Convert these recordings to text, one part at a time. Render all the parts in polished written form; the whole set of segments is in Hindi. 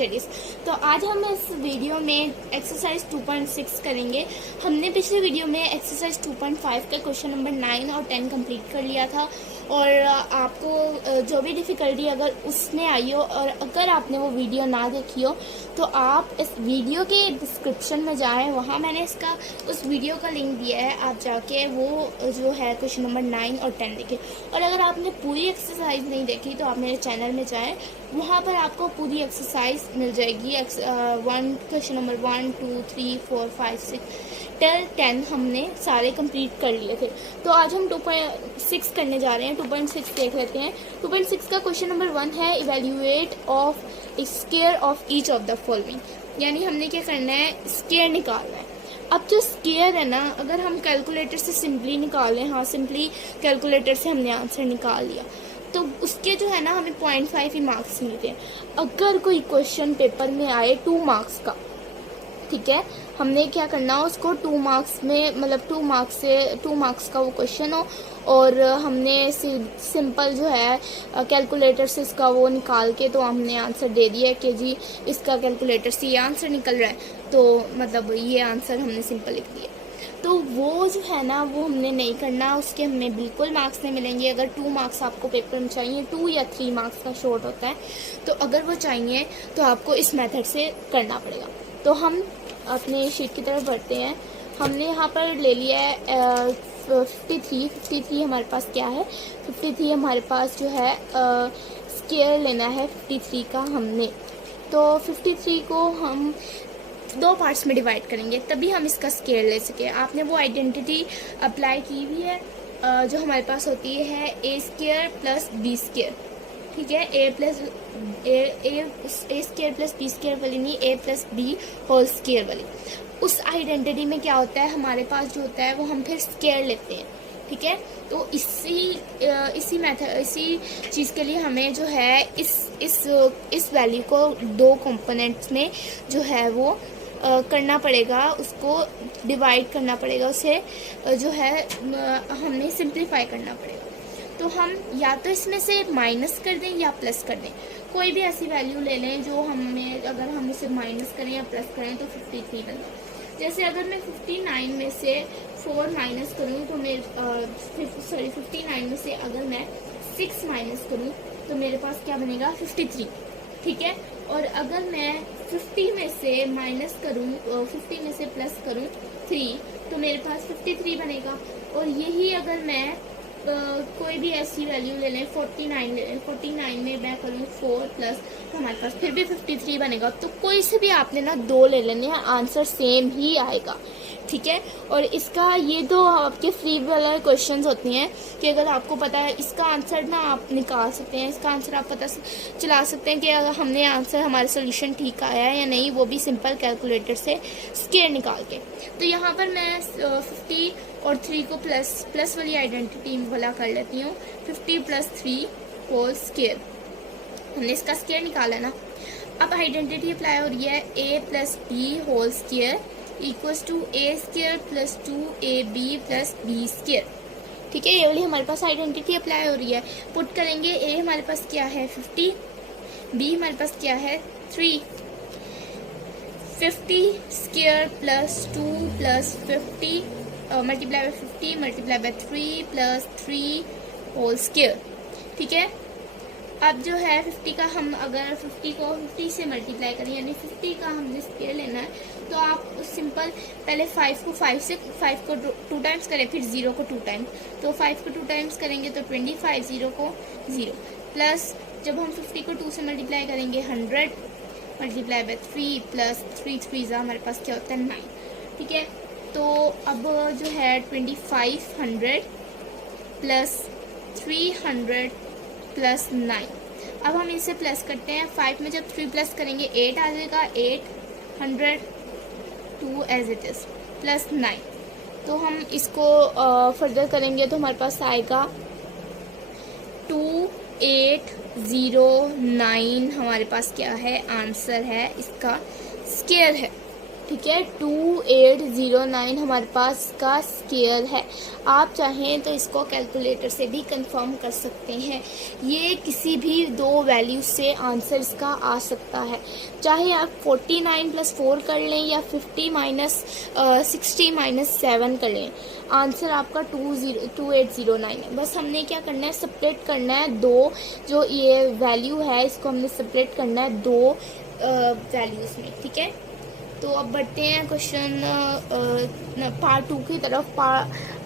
स्टडीज़। तो आज हम इस वीडियो में एक्सरसाइज 2.6 करेंगे। हमने पिछले वीडियो में एक्सरसाइज 2.5 का क्वेश्चन नंबर 9 और 10 कंप्लीट कर लिया था और आपको जो भी डिफ़िकल्टी अगर उसमें आई हो और अगर आपने वो वीडियो ना देखी हो तो आप इस वीडियो के डिस्क्रिप्शन में जाएं, वहाँ मैंने इसका उस वीडियो का लिंक दिया है, आप जाके वो जो है क्वेश्चन नंबर 9 और 10 देखें। और अगर आपने पूरी एक्सरसाइज नहीं देखी तो आप मेरे चैनल में जाएं, वहाँ पर आपको पूरी एक्सरसाइज मिल जाएगी। क्वेश्चन नंबर 1, 2, 3, 4, 5, 6 टिल 10 हमने सारे कंप्लीट कर लिए थे। तो आज हम 2.6 करने जा रहे हैं। 2.6 देख लेते हैं। 2.6 का क्वेश्चन नंबर 1 है evaluate of square of each of the following, यानी हमने क्या करना है, स्क्वायर निकालना है। अब जो स्क्वायर है ना, अगर हम कैलकुलेटर से सिंपली निकालें, हाँ सिंपली कैलकुलेटर से हमने आंसर निकाल लिया तो उसके जो है ना हमें 0.5 ही मार्क्स मिलते हैं। अगर कोई क्वेश्चन पेपर में आए 2 मार्क्स का, ठीक है, हमने क्या करना हो उसको 2 मार्क्स में, मतलब 2 मार्क्स का वो क्वेश्चन हो और हमने सिंपल जो है कैलकुलेटर से इसका वो निकाल के तो हमने आंसर दे दिया कि जी इसका कैलकुलेटर से ये आंसर निकल रहा है, तो मतलब ये आंसर हमने सिंपल लिख दिया। तो वो जो है ना वो हमने नहीं करना, उसके हमें बिल्कुल मार्क्स नहीं मिलेंगे। अगर 2 मार्क्स आपको पेपर में चाहिए, 2 या 3 मार्क्स का शॉर्ट होता है, तो अगर वो चाहिए तो आपको इस मेथड से करना पड़ेगा। तो हम अपने शीट की तरफ बढ़ते हैं। हमने यहाँ पर ले लिया है 53 हमारे पास क्या है, 53 हमारे पास जो है स्क्वायर लेना है 53 का हमने। तो 53 को हम 2 पार्ट्स में डिवाइड करेंगे तभी हम इसका स्क्वायर ले सके। आपने वो आइडेंटिटी अप्लाई की हुई है जो हमारे पास होती है ए स्क्वायर प्लस बी स्क्वायर, ठीक है, ए स्क्वायर प्लस बी स्क्वायर वाली नहीं, ए प्लस बी होल स्क्वायर वाली। उस आइडेंटिटी में क्या होता है, हमारे पास जो होता है वो हम फिर स्क्वायर लेते हैं, ठीक है। तो इसी मेथड, इसी चीज़ के लिए हमें जो है इस वैल्यू को 2 कंपोनेंट्स में जो है वो करना पड़ेगा, उसको डिवाइड करना पड़ेगा, उसे जो है हमने सिंप्लीफाई करना पड़ेगा। तो हम या तो इसमें से माइनस कर दें या प्लस कर दें, कोई भी ऐसी वैल्यू ले लें जो हमें, अगर हम इसे माइनस करें या प्लस करें तो 53 बनता। जैसे अगर मैं 59 में से 4 माइनस करूँ तो मेरे 59 में से अगर मैं 6 माइनस करूँ तो मेरे पास क्या बनेगा, 53, ठीक है। और अगर मैं 50 में से माइनस करूँ, 50 में से प्लस करूँ 3 तो मेरे पास 53 बनेगा। और यही अगर मैं कोई भी ऐसी वैल्यू ले लें, 49 ले लें, 49 में मैं करूँ 4 प्लस तो हमारे पास फिर भी 53 बनेगा। तो कोई से भी आपने ना 2 ले लेने हैं, आंसर सेम ही आएगा, ठीक है। और इसका ये 2 आपके फ्री वाला क्वेश्चंस होती हैं कि अगर आपको पता है इसका आंसर ना आप निकाल सकते हैं, इसका आंसर आप पता चला सकते हैं कि अगर हमने आंसर, हमारा सोल्यूशन ठीक आया है या नहीं, वो भी सिंपल कैलकुलेटर से स्क्वायर निकाल के। तो यहाँ पर मैं 50 और 3 को प्लस वाली आइडेंटिटी वाला कर लेती हूँ, 50 प्लस 3 होल स्क्वायर। हमने इसका स्क्वायर निकाला ना। अब आइडेंटिटी अप्लाई हो रही है a plus b whole square equals to a square plus 2ab plus b square, ठीक है। ये वाली हमारे पास आइडेंटिटी अप्लाई हो रही है। पुट करेंगे, a हमारे पास क्या है 50, b हमारे पास क्या है 3, 50 स्क्वायर प्लस 2 प्लस 50 multiply by 50 multiply by 3 plus 3 whole square, ठीक है। अब जो है 50 का हम अगर 50 को 50 से मल्टीप्लाई करें, यानी 50 का हमने स्क्वायर लेना है, तो आप सिंपल पहले 5 को 5 को 2 टाइम्स करें, फिर 0 को 2 टाइम्स, तो 5 को 2 टाइम्स करेंगे तो 25, 0 को 0 प्लस जब हम 50 को 2 से मल्टीप्लाई करेंगे 100 मल्टीप्लाई बाय 3 प्लस 3 हमारे पास क्या होता है 9, ठीक है। तो अब जो है 2500 प्लस 300 प्लस 9, अब हम इसे प्लस करते हैं। 5 में जब 3 प्लस करेंगे 8 आ जाएगा, 800 2 एज इट इज़ प्लस 9। तो हम इसको फर्दर करेंगे तो हमारे पास आएगा 2809 हमारे पास क्या है, आंसर है, इसका स्क्वायर है, ठीक है। 2809 हमारे पास का स्केयर है। आप चाहें तो इसको कैलकुलेटर से भी कंफर्म कर सकते हैं। ये किसी भी दो वैल्यू से आंसर इसका आ सकता है, चाहे आप 49 + 4 कर लें या 50 - 60 - 7 कर लें, आंसर आपका 2809 है। बस हमने क्या करना है, सेपरेट करना है दो, जो ये वैल्यू है इसको हमने सेपरेट करना है दो वैल्यूज़ में, ठीक है। तो अब बढ़ते हैं क्वेश्चन पार्ट 2 की तरफ।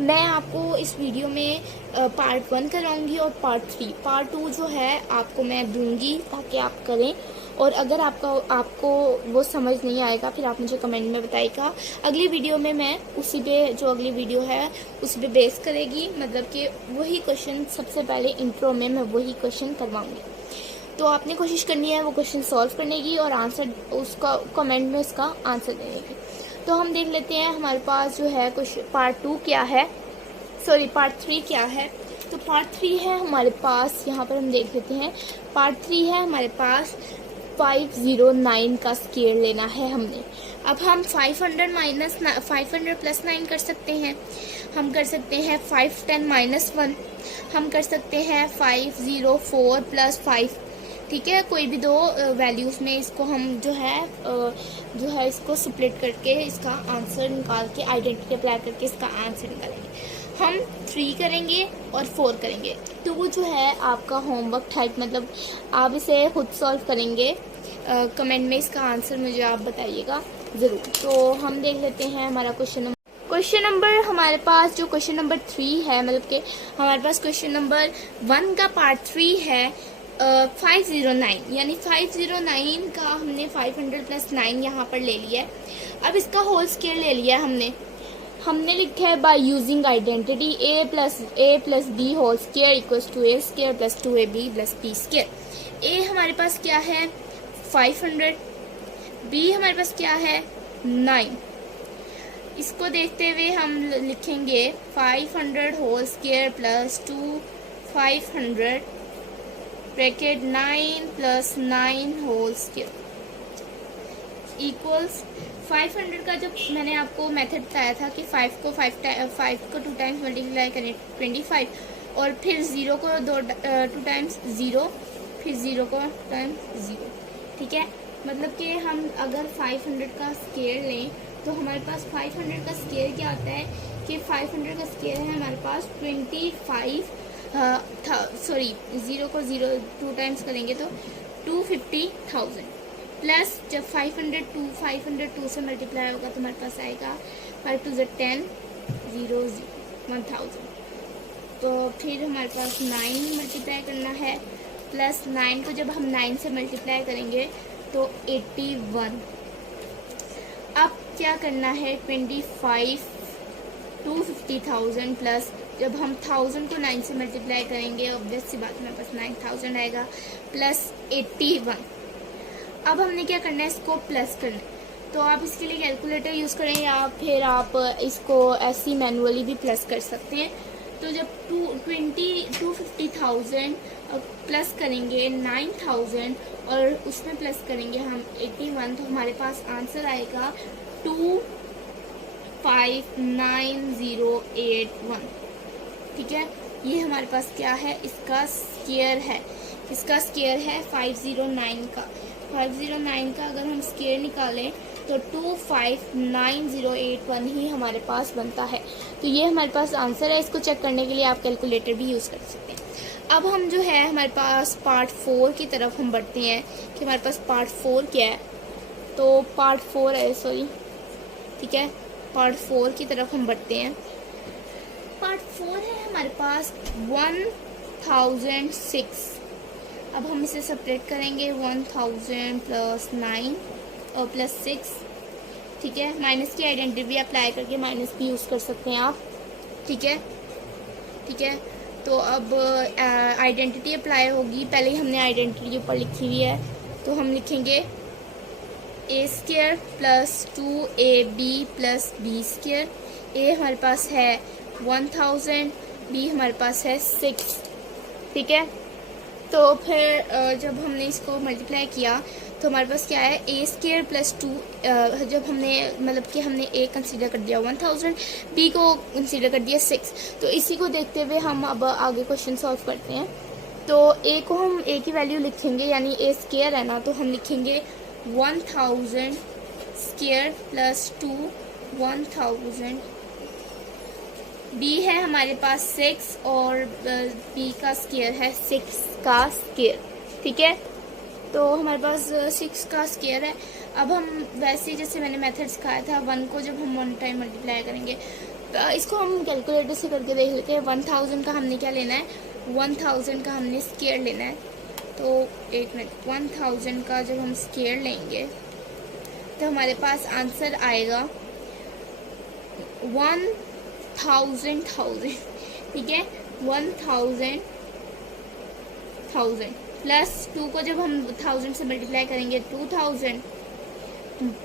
मैं आपको इस वीडियो में पार्ट 1 कराऊंगी और पार्ट 3। पार्ट 2 जो है आपको मैं दूंगी ताकि आप करें, और अगर आपको वो समझ नहीं आएगा फिर आप मुझे कमेंट में बताइएगा। अगली वीडियो में मैं उसी पे, जो अगली वीडियो है उसी पे बेस करेगी, मतलब कि वही क्वेश्चन सबसे पहले इंट्रो में मैं वही क्वेश्चन करवाऊँगी। तो आपने कोशिश करनी है वो क्वेश्चन सॉल्व करने की और आंसर उसका कमेंट में उसका आंसर देने की। तो हम देख लेते हैं हमारे पास जो है क्वेश्चन पार्ट 2 क्या है, सॉरी पार्ट 3 क्या है। तो पार्ट 3 है हमारे पास, यहाँ पर हम देख लेते हैं। पार्ट 3 है हमारे पास 509 का स्केयर लेना है हमने। अब हम 500 + 9 कर सकते हैं, हम कर सकते हैं 510 - 1, हम कर सकते हैं 504 + 5, ठीक है। कोई भी दो वैल्यूज़ में इसको हम जो है इसको स्प्लिट करके इसका आंसर निकाल के आइडेंटिटी अप्लाई करके इसका आंसर निकालेंगे। हम 3 करेंगे और 4 करेंगे। 2 जो है आपका होमवर्क टाइप, मतलब आप इसे खुद सॉल्व करेंगे। कमेंट में इसका आंसर मुझे आप बताइएगा ज़रूर। तो हम देख लेते हैं हमारा क्वेश्चन नंबर हमारे पास जो क्वेश्चन नंबर 3 है, मतलब कि हमारे पास क्वेश्चन नंबर 1 का पार्ट 3 है 509, यानी 509 का हमने 500 + 9 यहाँ पर ले लिया है। अब इसका होल स्केयर ले लिया है हमने लिखा है by using identity a + b whole square equals to a square + 2ab + b square. a हमारे पास क्या है 500, b हमारे पास क्या है 9। इसको देखते हुए हम लिखेंगे 500 whole square + 2 500 bracket 9 + 9 whole square equals 500 का जब मैंने आपको मेथड बताया था कि 5 को 2 टाइम्स मल्टीप्लाई करें 25, और फिर 0 को 2 टाइम्स 0, फिर 0 को टाइम्स 0, ठीक है। मतलब कि हम अगर 500 का स्केयर लें तो हमारे पास 500 का स्केयर क्या आता है कि 500 का स्केयर है हमारे पास 25, सॉरी 0 को 2 टाइम्स करेंगे तो 250,000, प्लस जब 502 से मल्टीप्लाई होगा तो हमारे पास आएगा 5 × 10 0 1000। तो फिर हमारे पास 9 मल्टीप्लाई करना है, प्लस 9 को जब हम 9 से मल्टीप्लाई करेंगे तो 81। अब क्या करना है 25 250,000 प्लस जब हम 1000 को 9 से मल्टीप्लाई करेंगे, ऑब्वियस सी बात में बस 9000 आएगा, प्लस 81। अब हमने क्या करना है, इसको प्लस करना है। तो आप इसके लिए कैलकुलेटर यूज़ करें या फिर आप इसको ऐसे मैनुअली भी प्लस कर सकते हैं। तो जब 250,000 प्लस करेंगे 9000 और उसमें प्लस करेंगे हम 81, तो हमारे पास आंसर आएगा 259081, ठीक है। ये हमारे पास क्या है, इसका स्केयर है, इसका स्केयर है 509 का। 509 का अगर हम स्केयर निकालें तो 259081 ही हमारे पास बनता है। तो ये हमारे पास आंसर है। इसको चेक करने के लिए आप कैलकुलेटर भी यूज़ कर सकते हैं। अब हम जो है हमारे पास पार्ट 4 की तरफ हम बढ़ते हैं कि हमारे पास पार्ट 4 क्या है। तो पार्ट 4 है, सॉरी, ठीक है, पार्ट 4 की तरफ हम बढ़ते हैं। पार्ट 4 है हमारे पास 1006। अब हम इसे सेपरेट करेंगे 1000 प्लस 9 और प्लस 6, ठीक है। माइनस की आइडेंटिटी भी अप्लाई करके माइनस भी यूज़ कर सकते हैं आप, ठीक है, ठीक है। तो अब आइडेंटिटी अप्लाई होगी। पहले ही हमने आइडेंटिटी ऊपर लिखी हुई है, तो हम लिखेंगे a square plus 2ab plus b square. a हमारे पास है 1000, b हमारे पास है 6, ठीक है। तो फिर जब हमने इसको मल्टीप्लाई किया तो हमारे पास क्या है ए स्क्वायर प्लस 2, जब हमने मतलब कि हमने ए कंसीडर कर दिया 1000, बी को कंसीडर कर दिया 6। तो इसी को देखते हुए हम अब आगे क्वेश्चन सॉल्व करते हैं। तो ए को हम ए की वैल्यू लिखेंगे, यानी ए स्क्वायर है ना, तो हम लिखेंगे 1000 स्क्वायर प्लस 2 1000। बी है हमारे पास 6 और बी का स्क्वायर है 6 का स्क्वायर, ठीक है। तो हमारे पास 6 का स्क्वायर है। अब हम वैसे ही जैसे मैंने मेथड सिखाया था, 1 को जब हम 1 टाइम मल्टीप्लाई करेंगे, तो इसको हम कैलकुलेटर से करके देख लेते हैं। 1000 का हमने क्या लेना है, 1000 का हमने स्क्वायर लेना है। तो एक मिनट, 1000 का जब हम स्क्वायर लेंगे तो हमारे पास आंसर आएगा 1000, ठीक है। 1000 प्लस 2 को जब हम 1000 से मल्टीप्लाई करेंगे 2000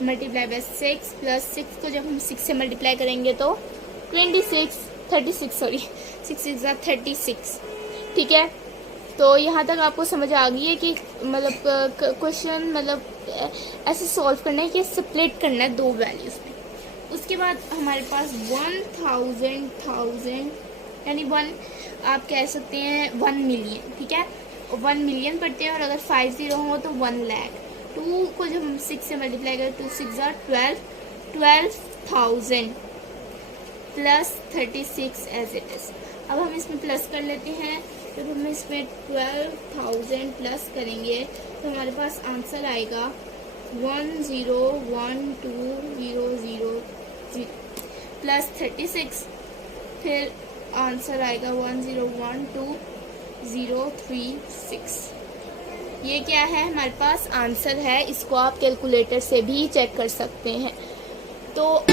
मल्टीप्लाई बाय 6 प्लस 6 को जब हम 6 से मल्टीप्लाई करेंगे तो 36, ठीक है। तो यहाँ तक आपको समझ आ गई है कि मतलब क्वेश्चन मतलब ऐसे सॉल्व करना है कि स्प्लिट करना है दो वैल्यूज में। उसके बाद हमारे पास 1000 यानी 1 आप कह सकते हैं 1 मिलियन, ठीक है। 1 मिलियन पढ़ते हैं और अगर 5 0 हो तो 1 लाख। 2 को जब हम 6 से मल्टीप्लाई करें 2 6 12,000 प्लस 36 एज इट इज। अब हम इसमें प्लस कर लेते हैं। जब हम इसमें 12,000 प्लस करेंगे तो हमारे पास आंसर आएगा 1012,000 प्लस 36, फिर आंसर आएगा 1012,036। ये क्या है, हमारे पास आंसर है। इसको आप कैलकुलेटर से भी चेक कर सकते हैं। तो